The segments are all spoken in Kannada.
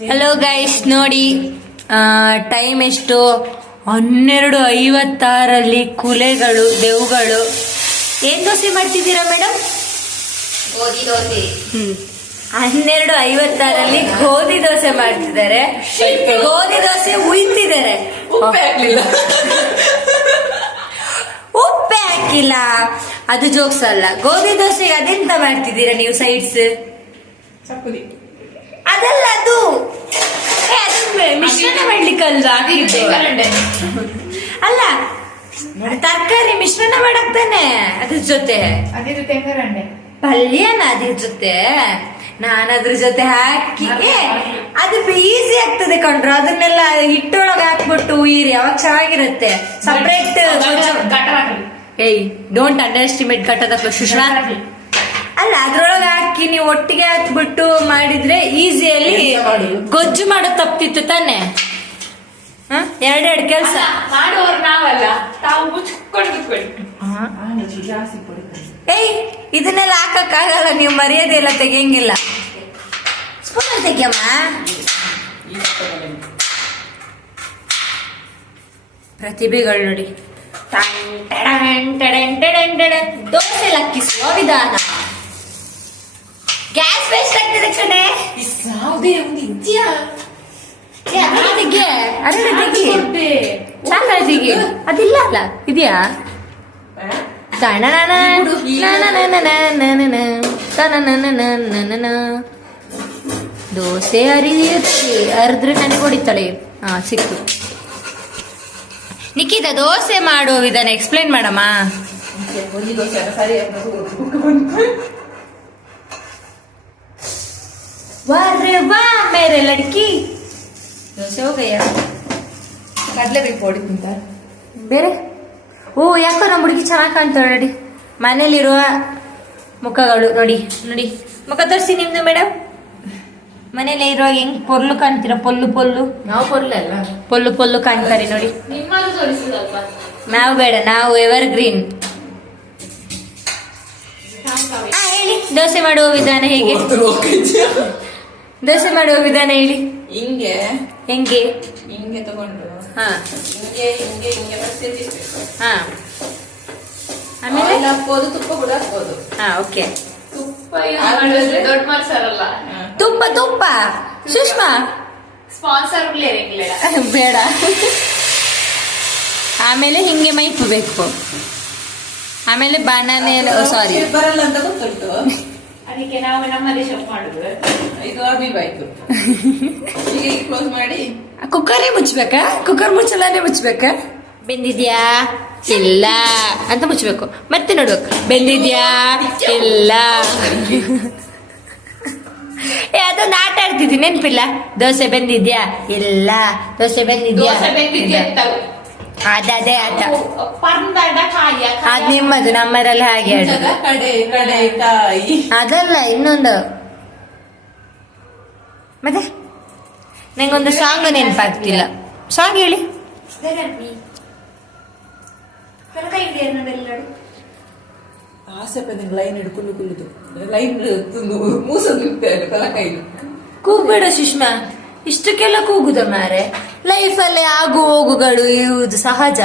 ಹಲೋ ಗೈಸ್ ನೋಡಿ ಟೈಮ್ ಎಷ್ಟು? ಹನ್ನೆರಡು ಐವತ್ತಾರಲ್ಲಿ ಕುಲೆಗಳು ದೆವ್ಗಳು ಏನ್ ದೋಸೆ ಮಾಡ್ತಿದ್ದೀರಾ ಮೇಡಮ್ ಗೋಧಿ ದೋಸೆ. ಹ್ಮ್. ಹನ್ನೆರಡು ಐವತ್ತಾರಲ್ಲಿ ಗೋಧಿ ದೋಸೆ ಮಾಡ್ತಿದ್ದಾರೆ. ಗೋಧಿ ದೋಸೆ ಉಯ್ತಿದ್ದಾರೆ. ಉಪ್ಪೇ ಹಾಕಿಲ್ಲ. ಅದು ಜೋಕ್ಸ್ ಅಲ್ಲ. ಗೋಧಿ ದೋಸೆ ಅದೆಂತ ಮಾಡ್ತಿದ್ದೀರಾ ನೀವು ಸೈಡ್ಸ್ ಚಪ್ಪಲಿ. ಅದಲ್ಲ ಅದು ಮಿಶ್ರಣ ಮಾಡ್ಲಿಕ್ಕಲ್ವಾ? ಅಲ್ಲ ತರಕಾರಿ ಮಿಶ್ರಣ ಮಾಡಕ್ತಾನೆ ಅದ್ರ ಜೊತೆ. ಪಲ್ಯನ ಅದ್ರ ಜೊತೆ ನಾನು ಅದ್ರ ಜೊತೆ ಹಾಕಿ ಅದು ಈಸಿ ಆಗ್ತದೆ ಕಂಡ್ರು. ಅದನ್ನೆಲ್ಲ ಹಿಟ್ಟೊಳಗೆ ಹಾಕ್ಬಿಟ್ಟು ಉಯಿರಿ ಅವಾಗ ಚೆನ್ನಾಗಿರುತ್ತೆ. ಸಪ್ರೇಟ್ ಏಯ್ ಡೋಂಟ್ ಅಂಡರ್ ಎಸ್ಟಿಮೇಟ್ ಕಟ್ಟದ ಸುಷ್ಮಾ ಅಲ್ಲ ಅದ್ರೊಳಗೆ ಹಾಕಿ ನೀವು ಒಟ್ಟಿಗೆ ಹಾಕ್ಬಿಟ್ಟು ಮಾಡಿದ್ರೆ ಈಸಿಯಲ್ಲಿ ಗೊಜ್ಜು ಮಾಡೋ ತಪ್ತಿತ್ತು ತಾನೆ? ಹ? ಎರಡೆರಡು ಕೆಲಸ. ಮಾಡೋರು ನಾವಲ್ಲ. ತಾವು ಮುಚ್ಕೊಂಡು ಕುತ್ಕೊಳ್ಳಿ. ಏಯ್ ಇದನ್ನೆಲ್ಲ ಹಾಕಕ್ಕಾಗಲ್ಲ ನೀವು ಮರ್ಯಾದೆ ಎಲ್ಲ ತೆಗಿಯಂಗಿಲ್ಲ. ಸ್ಪೂನ್ ತೆಗಿಯಮ್ಮ. ಪ್ರತಿಭೆಗಳು ನೋಡಿ. ದೋಸೆ ಲಕ್ಕಿಸುವ ವಿಧಾನ. ಗ್ಯಾಸ್ ವೇಸ್ಟ್ ಆಗ್ತಿದೆ ಕಣೆ ಯಾವುದೇ ಒಂದು ಇದೆಯಾ ಅದಿಲ್ಲ ಅಲ್ಲ ಇದೆಯಾ ದೋಸೆ ಅರಿಯುತ್ತೆ ಅರ್ದ್ರೆ ನನಗೆ ಹೊಡಿತಾಳೆ ಹಾ ಸಿಕ್ತು ನಿಖಿತ ದೋಸೆ ಮಾಡೋ ವಿಧಾನ ಎಕ್ಸ್ಪ್ಲೈನ್ ಮಾಡಮ್ಮ ಅಂತ ವಾರೆ ವಾ ಮೇರೆ ಲಡ್ಕಿ. ದೋಸೆ ಹೋಗಯ್ಯ? ಕಡ್ಲೆಬೇಕು ಪೊಡಿ ತಿಂತ ಬೇರೆ? ಓ ಯಾಕೋ ನಮ್ಮ ಹುಡುಗಿ ಚೆನ್ನಾಗಿ ಕಾಣ್ತಾಳೆ ನೋಡಿ. ಮನೇಲಿರುವ ಮುಖಗಳು ನೋಡಿ ನೋಡಿ. ಮುಖ ತೋರಿಸಿ ನಿಮ್ದು ಮೇಡಮ್ ಮನೇಲಿ ಇರೋ ಹೆಂಗ್ ಪೊರ್ಲು ಕಾಣ್ತೀರ? ಪೊಲ್ಲು ಪೊಲ್ಲು. ನಾವು ಕೊಡ್ಲೇ ಅಲ್ಲ. ಪೊಲ್ಲು ಪೊಲ್ಲು ಕಾಣ್ತಾರೆ ನೋಡಿ. ನಿಮ್ಮದು ತೋರಿಸಿ ಸ್ವಲ್ಪ ನಾವು ಬೇಡ ನಾವು ಎವರ್ ಗ್ರೀನ್ ಹೇಳಿ ದೋಸೆ ಮಾಡುವ ವಿಧಾನ ಹೇಗೆ? ದೋಸೆ ಮಾಡುವ ವಿಧಾನ ಹೇಳಿ. ಹಿಂಗೆ. ಹೆಂಗೆ? ಹಿಂಗೆ ತಗೊಂಡು. ಹಾ. ಹಿಂಗೆ ಹಿಂಗೆ ಹಿಂಗೆ ಬರ್ಸಿರ್ಬೇಕು ಹಾ. ಆಮೇಲೆ? ಹಾಕ್ಬೋದು ತುಪ್ಪ ಕೂಡ ಹಾಕ್ಬೋದು. ಹಾ ಓಕೆ. ತುಪ್ಪ ದೊಡ್ಡ ಮನ್ಸರಲ್ಲ ತುಪ್ಪ ತುಪ್ಪ. ಸುಷ್ಮಾ. ಸ್ಪಾನ್ಸರ್ ಬೇಡ. ಆಮೇಲೆ ಹಿಂಗೆ ಮೈಪಬೇಕು ಆಮೇಲೆ ಬಾನಾನೆ ಸಾರಿ ಬರಲ್ಲ ಅಂತ ಗೊತ್ತುಂಟು. ಅದಕ್ಕೆ ನಾವು ನಮ್ಮದೇ ಶಾಪ್ ಮಾಡುದು. ಇದು ಈಗ ಈಗ ಕ್ಲೋಸ್ ಮಾಡಿ. ಕುಕ್ಕರೇ ಮುಚ್ಚಬೇಕಾ ಕುಕ್ಕರ್ ಮುಚ್ಚಲಾನೆ ಮುಚ್ಚಬೇಕಾ ಬೆಂದಿದ್ಯಾ? ಇಲ್ಲ. ಅಂತ ಮುಚ್ಚಬೇಕು ಮತ್ತೆ ನೋಡ್ಬೇಕು ಬೆಂದಿದ್ಯಾ? ಇಲ್ಲ. ಏ ಅದೊಂದು ಆಟ ಆಡ್ತಿದ್ದಿ ನೆನಪಿಲ್ಲ? ದೋಸೆ ಬೆಂದಿದ್ಯಾ? ಇಲ್ಲ. ದೋಸೆ ಬೆಂದಿದ್ಯಾ? ದೋಸೆ ಬೆಂದಿದ್ಯಾ? ಅಂತ ಅದ ಅದೇ ಆಟ ಪರ್ದಾಡ ಕಾಯ ಅದ್ ನಿಮ್ಮದು ನಮ್ಮರಲ್ಲಿ ಹಾಗೆ ಆಡು ಜಗ ಕಡೆ ಕಡೆ ಕಾಯಿ ಅದಲ್ಲ ಇನ್ನೊಂದು ಮತ್ತೆ ನಂಗೊಂದು ಸಾಂಗ್ ನೆನಪಾಗ್ತಿಲ್ಲ ಸಾಂಗ್ ಹೇಳಿ ಆಸೆ ಪದ ಲೈನ್ ಹಿಡ್ಕೊಂಡು ಕುಲ್ಲುದು ಲೈನ್ ತುಂದು ಮೂಸದು ಕಲಕೈಲು ಕೂಗ್ಬೇಡ ಸುಷ್ಮಾ ಇಷ್ಟಕ್ಕೆಲ್ಲ ಕೂಗುದ ಮಾರೆ ಲೈಫಲ್ಲೇ ಆಗು ಹೋಗುಗಳು ಇರುವುದು ಸಹಜ.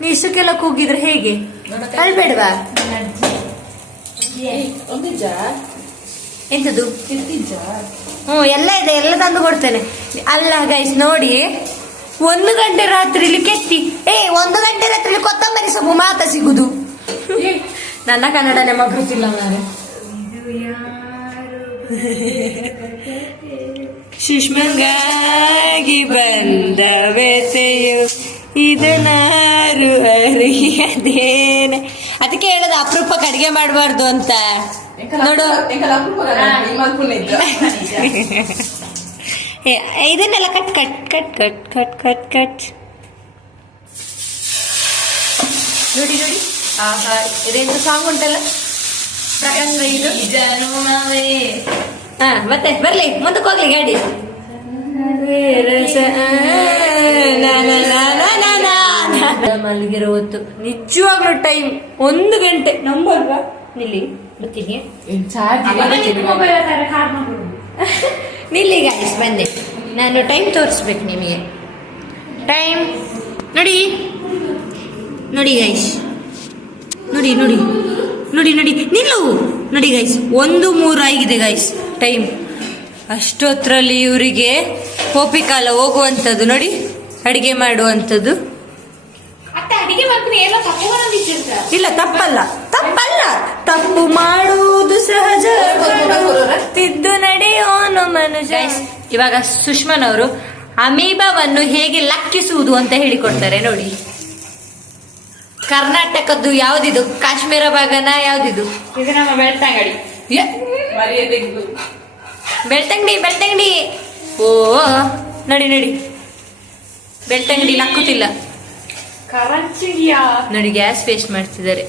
ನೀ ಇಷ್ಟಕ್ಕೆಲ್ಲ ಕೂಗಿದ್ರೆ ಹೇಗೆ? ಅಳ್ಬೇಡ್ವಾ? ಎಂತದು? ಹ್ಞೂ ಎಲ್ಲ ಇದೆ ಎಲ್ಲ ತಂದು ಕೊಡ್ತೇನೆ. ಅಲ್ಲ ಗೈಸ್ ನೋಡಿ. ಒಂದು ಗಂಟೆ ರಾತ್ರಿಲಿ ಕೆತ್ತಿ ಏ ಒಂದು ಗಂಟೆ ರಾತ್ರಿಲಿ ಕೊತ್ತಂಬರಿ ಸೊಪ್ಪು ಮಾತ ಸಿಗುದು. ನನ್ನ ಕನ್ನಡ ನಮ್ಮ ಗೊತ್ತಿಲ್ಲ ಸುಷ್ಮಗಾಗಿ ಬಂದ ವ್ಯತೆಯು ಇದನಾರು ಅರಿಯದೇನೆ. ಅದಕ್ಕೆ ಹೇಳೋದು ಅಪರೂಪಕ್ಕೆ ಅಡುಗೆ ಮಾಡಬಾರ್ದು ಅಂತ. ನೋಡು. ಇದನ್ನೆಲ್ಲ cut cut cut cut cut cut cut ನೋಡಿ ನೋಡಿ. ಇದೇನು ಸಾಂಗ್ ಉಂಟಲ್ಲ? ಪ್ರಕಾಶ್ ಇದು. ಜನುಮವೇ ಹಾ ಮತ್ತೆ ಬರ್ಲಿ ಮುಂದಕ್ಕೆ ಹೋಗ್ಲಿ ಗಾಡಿ. ಮಲಗಿರೋ ಹೊತ್ತು ನಿಜವಾಗ್ಲೂ ಟೈಮ್ ಒಂದು ಗಂಟೆ. ನಂಬಲ್ವಾ? ನಿಲ್ಲಿ ಬರ್ತೀನಿ. ನಿಲ್ಲಿ ಗಾಡಿ ಬಂದೆ. ನಾನು ಟೈಮ್ ತೋರಿಸ್ಬೇಕು ನಿಮಗೆ. ಟೈಮ್ ನೋಡಿ. ನೋಡಿ ಗೈಸ್ ನೋಡಿ ನೋಡಿ. ನೋಡಿ ನೋಡಿ. ನಿಲ್ಲು. ನೋಡಿ ಗೈಸ್ ಒಂದು ಮೂರು ಆಗಿದೆ ಗೈಸ್ ಟೈಮ್. ಅಷ್ಟೊತ್ತರಲ್ಲಿ ಇವರಿಗೆ ಕಾಲ ಹೋಗುವಂಥದ್ದು ನೋಡಿ ಅಡಿಗೆ ಮಾಡುವಂಥದ್ದು. ಇಲ್ಲ ತಪ್ಪಲ್ಲ ತಪ್ಪಲ್ಲ. ತಪ್ಪು ಮಾಡುವುದು ಸಹಜ. ತಿದ್ದು ನಡೆಯೋನು ಮನುಷ್ಯ. ಇವಾಗ ಸುಷ್ಮನ್ ಅವರು ಅಮೀಬಾವನ್ನು ಹೇಗೆ ಲಕ್ಕಿಸುವುದು ಅಂತ ಹೇಳಿಕೊಡ್ತಾರೆ ನೋಡಿ. ಕರ್ನಾಟಕದ್ದು ಯಾವ್ದಿದು? ಕಾಶ್ಮೀರ ಭಾಗನ ಯಾವ್ದಿದು? ಇದು ನಮ್ಮ ಬೆಳ್ತಂಗಡಿ. ಬೆಳ್ತಂಗಡಿ ಬೆಳ್ತಂಗಡಿ. ಓ ನಡಿ ನಡಿ. ಬೆಳ್ತಂಗಡಿ ನಕ್ಕುತ್ತಿಲ್ಲ. ನೋಡಿ ಗ್ಯಾಸ್ ವೇಸ್ಟ್ ಮಾಡ್ತಿದ್ದಾರೆ.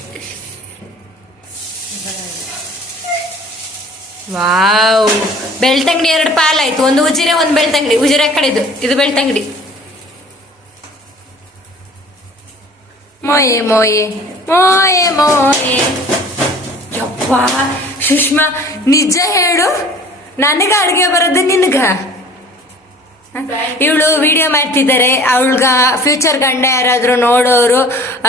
ವಾವ್. ಬೆಳ್ತಂಗಡಿ ಎರಡು ಪಾಲಾಯ್ತು. ಒಂದು ಉಜಿರೆ ಒಂದು ಬೆಳ್ತಂಗಡಿ. ಉಜಿರೆ ಕಡೆದು. ಇದು ಬೆಳ್ತಂಗಡಿ. ಮೋಯೆ ಮೋಯೆ. ಮೋಯೆ ಮೋಯೆ. ಯಪ್ಪ ಸುಷ್ಮಾ ನಿಜ ಹೇಳು. ನನಗ ಅಡುಗೆ ಬರೋದು ನಿನಗ. ಇವಳು ವಿಡಿಯೋ ಮಾಡ್ತಿದ್ದಾರೆ. ಅವಳ್ಗ ಫ್ಯೂಚರ್ ಗಂಡ ಯಾರಾದ್ರೂ ನೋಡೋರು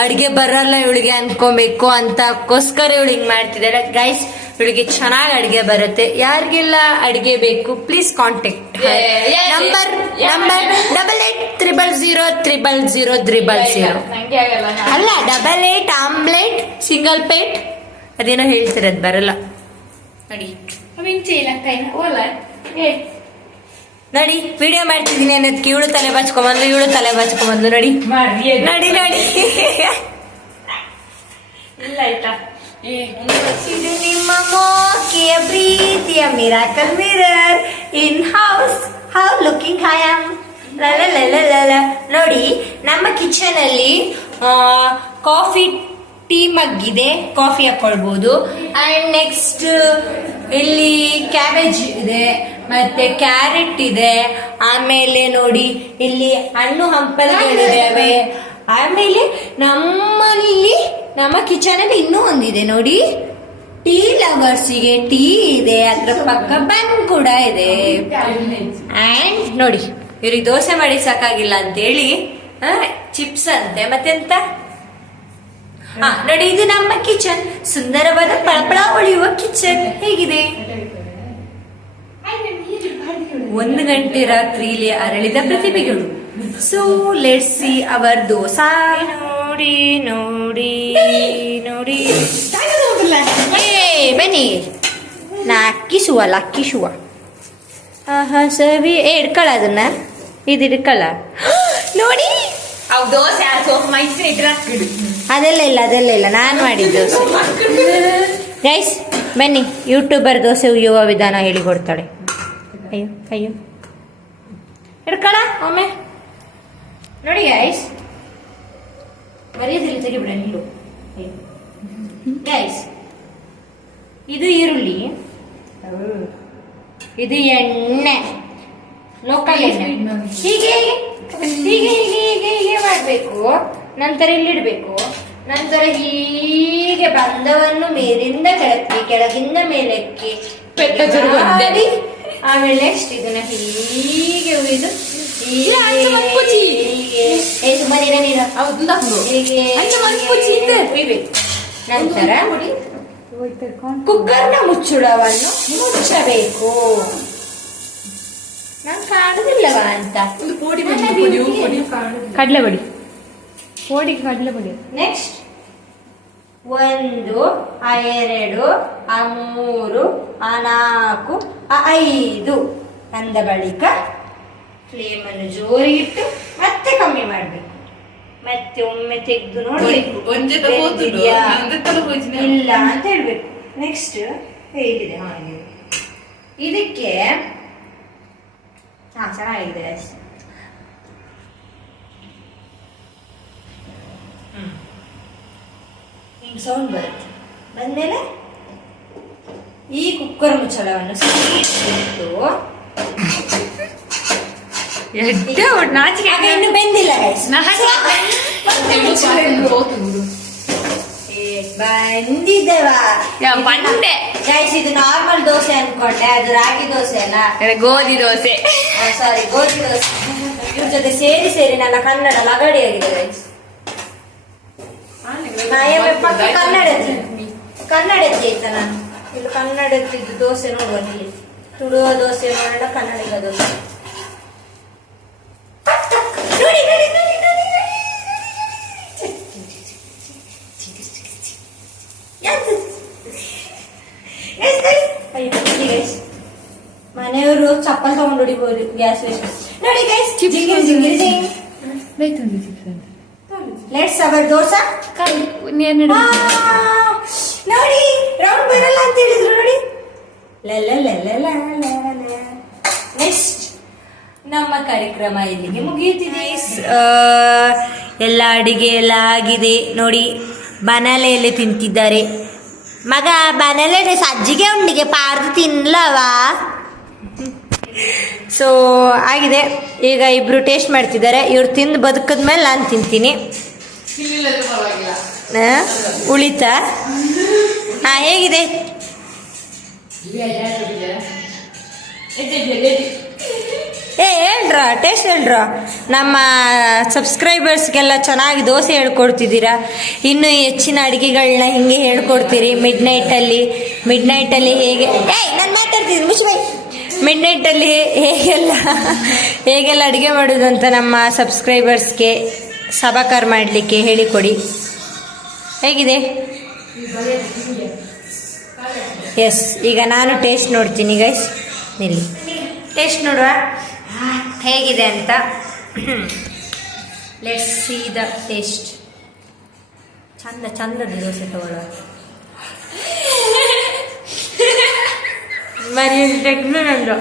ಅಡುಗೆ ಬರಲ್ಲ ಇವಳಿಗೆ ಅನ್ಕೊಬೇಕು ಅಂತಕ್ಕೋಸ್ಕರ ಇವಳು ಹಿಂಗ್ ಮಾಡ್ತಿದ್ದಾರೆ. ಗೈಸ್ ಇವಳಿಗೆ ಚೆನ್ನಾಗಿ ಅಡುಗೆ ಬರುತ್ತೆ. ಯಾರಿಗೆಲ್ಲ ಅಡುಗೆ ಬೇಕು please contact number number double eight triple zero triple zero triple zero ಅಲ್ಲ ಡಬಲ್ ಏಟ್ ಆಮ್ಲೆಟ್ ಸಿಂಗಲ್ ಪೇಟ್ ಅದೇನೋ ಹೇಳ್ತಿರೋದು ಬರಲ್ಲ. ನೋಡಿ. ನೋಡಿ ವಿಡಿಯೋ ಮಾಡ್ತಿದ್ದೀನಿ ಅನ್ನೋದಕ್ಕೆ ಇವಳು ತಲೆ ಬಚ್ಕೊಂಬಂದು ಇವಳು ತಲೆ ಬಚ್ಕೊಂಬಂದು ನೋಡಿ. ನೋಡಿ ನಡಿ. ಇಲ್ಲ ಆಯ್ತಾ. ಇದು ನಿಮ್ಮ ಮೋಕಿಯ ಪ್ರೀತಿಯ miracle mirror in house how looking I am ನೋಡಿ ನಮ್ಮ ಕಿಚನ್ ಅಲ್ಲಿ ಕಾಫಿ ಟೀ ಮಗ್ ಇದೆ ಕಾಫಿ ಹಾಕೊಳ್ಬಹುದು ಅಂಡ್ ನೆಕ್ಸ್ಟ್ ಇಲ್ಲಿ ಕ್ಯಾಬೇಜ್ ಇದೆ, ಮತ್ತೆ ಕ್ಯಾರೆಟ್ ಇದೆ. ಆಮೇಲೆ ನೋಡಿ, ಇಲ್ಲಿ ಹಣ್ಣು ಹಂಪಲುಗಳಿದ್ದಾವೆ. ಆಮೇಲೆ ನಮ್ಮಲ್ಲಿ, ನಮ್ಮ ಕಿಚನ್ ಅಲ್ಲಿ ಇನ್ನೂ ಒಂದಿದೆ, ನೋಡಿ. ಟೀ ಲವರ್ಸಿಗೆ ಟೀ ಇದೆ, ಅದ್ರ ಪಕ್ಕ ಬನ್ ಕೂಡ ಇದೆ. ಅಂಡ್ ನೋಡಿ, ಇವ್ರಿಗೆ ದೋಸೆ ಮಾಡಿ ಸಾಕಾಗಿಲ್ಲ ಅಂತೇಳಿ ಚಿಪ್ಸ್ ಅಂತೆ. ಮತ್ತೆಂತ? ಹಾ ನೋಡಿ ಇದು ನಮ್ಮ ಕಿಚನ್ ಸುಂದರವಾದ ಪಳಪಳ ಹೊಳೆಯುವ ಕಿಚನ್ ಹೇಗಿದೆ? ಒಂದು ಗಂಟೆ ರಾತ್ರಿಯಲ್ಲಿ ಅರಳಿದ ಪ್ರತಿಭೆಗಳು. So let see our dosa. ನೋಡಿ ನೋಡಿ ನೋಡಿ. ಏ ಬನ್ನಿ. ನಾ ಲಕ್ಕಿಸುವ ಆಹಾ ಸವಿ ಏ ಇಡ್ಕೊಳ ಅದನ್ನ. ಇದು ಇಡ್ಕಳ ನೋಡಿ. ಅವ್ ದೋಸೆ ಮೈಸೂರು ಇದ್ರೆ ಹಾಕಿಡು ಅದೆಲ್ಲ ಇಲ್ಲ ಅದೆಲ್ಲ ಇಲ್ಲ. ನಾನು ಮಾಡಿದ ದೋಸೆ. ಗೈಸ್ ಬನ್ನಿ. ಯೂಟ್ಯೂಬರ್ ದೋಸೆ ಉಯ್ಯುವ ವಿಧಾನ ಹೇಳಿಕೊಡ್ತಾಳೆ ಅಯ್ಯೋ ಅಯ್ಯೋ. ಹಿಡ್ಕೊಳ, ಒಮ್ಮೆ. ನೋಡಿ ಗೈಸ್ ಮರ್ಯಾದಿಲ್ಲ ತೆಗಿಬಿಡ, ನೀರು. ಗೈಸ್ ಇದು ಈರುಳ್ಳಿ. ಇದು ಎಣ್ಣೆ. ಲೋಕಲ್ ಎಣ್ಣೆ. ಹೀಗೆ ಹೀಗೆ ಹೀಗೆ ಹೀಗೆ ಹೀಗೆ ಮಾಡಬೇಕು. ನಂತರ ಇಲ್ಲಿಡ್ಬೇಕು. ನಂತರ ಹೀಗೆ ಬಂದವನ್ನು ಮೇಲಿಂದ ಕೆಳಕ್ಕೆ ಕೆಳಗಿಂದ ಮೇಲಕ್ಕೆ. ಆಮೇಲೆ ನೆಕ್ಸ್ಟ್ ಇದನ್ನ ಹೀಗೆ ಉಯ್ದು. ನಂತರ ಕುಕ್ಕರ್ನ ಮುಚ್ಚುಳವನ್ನು ಮುಚ್ಚಬೇಕು. ನಾನು ಕಾಣುದಿಲ್ಲವಾ ಅಂತ. ಕಡಲೆ ಬಡಿ ಪೋಡಿ ಕಡಲೆ ಬಡಿ ನೆಕ್ಸ್ಟ್ ಒಂದು ಆ ಎರಡು ಆ ಮೂರು ಆ ನಾಲ್ಕು ಆ ಐದು ಅಂದ ಬಳಿಕ ಫ್ಲೇಮನ್ನು ಜೋರಿಗಿಟ್ಟು ಮತ್ತೆ ಕಮ್ಮಿ ಮಾಡಬೇಕು. ಮತ್ತೆ ಒಮ್ಮೆ ತೆಗೆದು ನೋಡಿ. ಒಂದೇ ತಗೋತುಡು ಬೆಂದಿದ್ಯಾ? ನಂದು ಇಲ್ಲ ಅಂತ ಹೇಳ್ಬೇಕು. ನೆಕ್ಸ್ಟ್ ಹೇಗಿದೆ? ಹಾಗೆ. ಇದಕ್ಕೆ ಹಾ ಚೆನ್ನಾಗಿದೆ ಅಷ್ಟೆ. ಸೌಂಡ್ ಬರುತ್ತೆ. ಬಂದಮೇಲೆ ಈ ಕುಕ್ಕರ್ ಮುಚ್ಚಳವನ್ನು ಇಟ್ಟು ನಾಚಿಕೆ ಇನ್ನು ಬೆಂದಿಲ್ಲ guys. ನಾಚಿಕೆ. ಮತ್ತೆ ಮುಚ್ಚಳ ಹೋಗ್ತುಡು ಇಟ್ಟು ಬಂದಿದ್ದೇವಾ? ಯಾ, ಬಂದೆ. ಗೈಸ್ ಇದು ನಾರ್ಮಲ್ ದೋಸೆ ಅನ್ಕೊಂಡೆ ಅದು ರಾಗಿ ದೋಸೆ ಅಲ್ಲ. ಗೋಧಿ ದೋಸೆ. ಸಾರಿ ಗೋಧಿ ದೋಸೆ. ಇವ್ರ ಜೊತೆ ಸೇರಿ ಸೇರಿ ನನ್ನ ಕನ್ನಡ ಲಗಡಿ ಆಗಿದೆ ಗೈಸ್ ಪಕ್ಕ ಕನ್ನಡ ಕನ್ನಡ ಆಯ್ತಾ ನಾನು? ಇಲ್ಲಿ ಕನ್ನಡ ಎತ್ತಿದ್ದು ದೋಸೆ ನೋಡುವ ಇಲ್ಲಿ ತುಡುವ ದೋಸೆ ನೋಡೋಣ ಕನ್ನಡಿಗ ದೋಸೆ. ಮನೆಯವರು ಚಪ್ಪಲ್ ತಗೊಂಡು ಹೊಡಿಬಹುದು ಗ್ಯಾಸ್ ವೇಸ್ಟ್. ನೋಡಿ ಗೈಸ್ ಲೆಟ್ಸ್ ಅವರ್ ದೋಸಾ ನೋಡಿ ರೌಂಡ್ ಬರಲ್ಲ ಅಂತ ಹೇಳಿದ್ರು ನೋಡಿ. ನೆಕ್ಸ್ಟ್ ನಮ್ಮ ಕಾರ್ಯಕ್ರಮ ಇಲ್ಲಿಗೆ ಮುಗಿಯುತ್ತಿದೆ. ಎಲ್ಲ ಅಡಿಗೆ ಎಲ್ಲ ಆಗಿದೆ. ನೋಡಿ ಬನಲೆಯಲ್ಲಿ ತಿಂತಿದ್ದಾರೆ. ಮಗ ಬನಲೆ ಸಜ್ಜಿಗೆ ಉಂಡಿಗೆ ಪಾರ್ದು ತಿನ್ಲವಾ? ಸೊ ಆಗಿದೆ. ಈಗ ಇಬ್ರು ಟೇಸ್ಟ್ ಮಾಡ್ತಿದ್ದಾರೆ. ಇವ್ರು ತಿಂದು ಬದುಕಿದ್ಮೇಲೆ ನಾನು ತಿಂತೀನಿ. ಉಳಿತಾ? ಹಾ, ಹೇಗಿದೆ? ಏ, ಹೇಳ್ರ ಟೇಸ್ಟ್ ಹೇಳ್ರ. ನಮ್ಮ ಸಬ್ಸ್ಕ್ರೈಬರ್ಸ್ಗೆಲ್ಲ ಚೆನ್ನಾಗಿ ದೋಸೆ ಹೇಳ್ಕೊಡ್ತಿದ್ದೀರಾ? ಇನ್ನು ಹೆಚ್ಚಿನ ಅಡುಗೆಗಳನ್ನ ಹಿಂಗೆ ಹೇಳ್ಕೊಡ್ತೀರಿ ಮಿಡ್ ನೈಟಲ್ಲಿ ಮಿಡ್ ನೈಟಲ್ಲಿ ಹೇಗೆ ಏಯ್, ನಾನು ಮಾತಾಡ್ತಿದ್ದೀನಿ ಮುಚ್ಚಬೈ ಮಿಡ್ ನೈಟಲ್ಲಿ ಹೇಗೆಲ್ಲ ಹೇಗೆಲ್ಲ ಅಡುಗೆ ಮಾಡೋದು ಅಂತ ನಮ್ಮ ಸಬ್ಸ್ಕ್ರೈಬರ್ಸ್ಗೆ ಸಭಾಕಾರ ಮಾಡಲಿಕ್ಕೆ ಹೇಳಿಕೊಡಿ. ಹೇಗಿದೆ? ಎಸ್ ಈಗ ನಾನು ಟೇಸ್ಟ್ ನೋಡ್ತೀನಿ ಗೈಸ್ ನಿಲ್ಲಿ. ಟೇಸ್ಟ್ ನೋಡುವ? ಹೇಗಿದೆ ಅಂತ. ಲೆಟ್ಸ್ ಸಿ ದ ಟೇಸ್ಟ್ ಚಂದ ಚಂದದ ದೋಸೆ ತಗೊಳ್ಳುವ. ಮರಿ ನಂದು.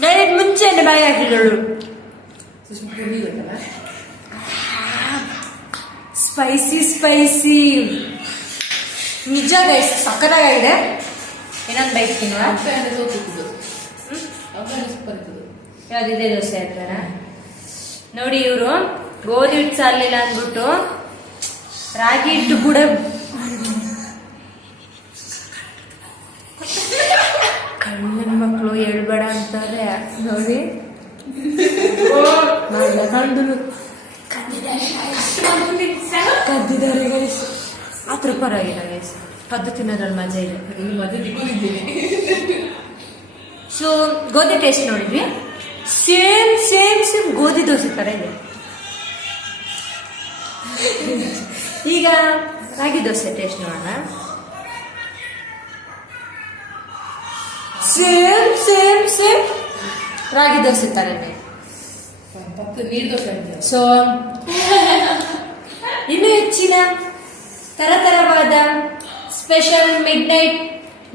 ಡೈರೆಕ್ಟ್ ಮುಂಚೆನೆ ಬಾಯಿ ಹಾಕಿದಳು ಸ್ಪೈಸಿ ಸ್ಪೈಸಿ ನಿಜ ಗೈಸ್ ಸಕ್ಕತ್ತಾಗಿದೆ ಇನ್ನೊಂದು ಬೈಕ್ ತಿನ್ನುವ ಯಾವ್ದು ಇದೇ ದೋಸೆ ಹಾಕ್ತಾರ ನೋಡಿ ಇವರು ಗೋಧಿ ಹಿಟ್ಟು ಸಾಲಿಲ್ಲ ಅಂದ್ಬಿಟ್ಟು ರಾಗಿ ಹಿಟ್ಟು ಕೂಡ ಕಣ್ಣಿನ ಮಕ್ಕಳು ಹೇಳ್ಬೇಡ ಅಂತಾರೆ. ನೋಡಿ. ಗಂಡನು ಕದ್ದಿದ್ದಾರೆ ಗೈಸ್ ಆತರ ಪರವಾಗಿಲ್ಲ ಗೈಸ್ ಕದ್ದು ತಿನ್ನೋದ್ರಲ್ಲಿ ಮಜಾ ಇದೆ ಇಲ್ಲಿ ಸೊ ಗೋಧಿ ಟೇಸ್ಟ್ ನೋಡಿದ್ವಿ? ಸೇಮ್ ಸೇಮ್ ಸೇಮ್ ಗೋಧಿ ದೋಸೆ ಥರ ಇದೆ. ಈಗ ರಾಗಿ ದೋಸೆ ಟೇಸ್ಟ್ ನೋಡೋಣ. Same same same ragi dosa ಥರ ಇದೆ ಪಕ್ಕ ನೀರು ದೋಸೆ ಸೊ ಇನ್ನೂ ಹೆಚ್ಚಿನ ತರತರವಾದ ಸ್ಪೆಷಲ್ ಮಿಡ್ ನೈಟ್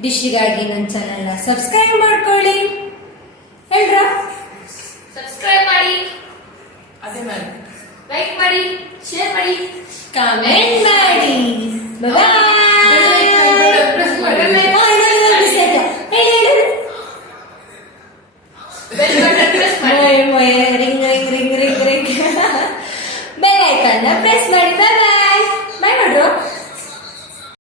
ಡಿಶ್ಗಾಗಿ ನನ್ನ ಚಾನೆಲ್ನ ಸಬ್ಸ್ಕ್ರೈಬ್ ಮಾಡ್ಕೊಳ್ಳಿ. ಹೇಳ್ರ? ಸಬ್ಸ್ಕ್ರೈಬ್ ಮಾಡಿ. ಅದೇ ಮಾಡಿ. ಲೈಕ್ ಮಾಡಿ ಶೇರ್ ಮಾಡಿ. ಕಮೆಂಟ್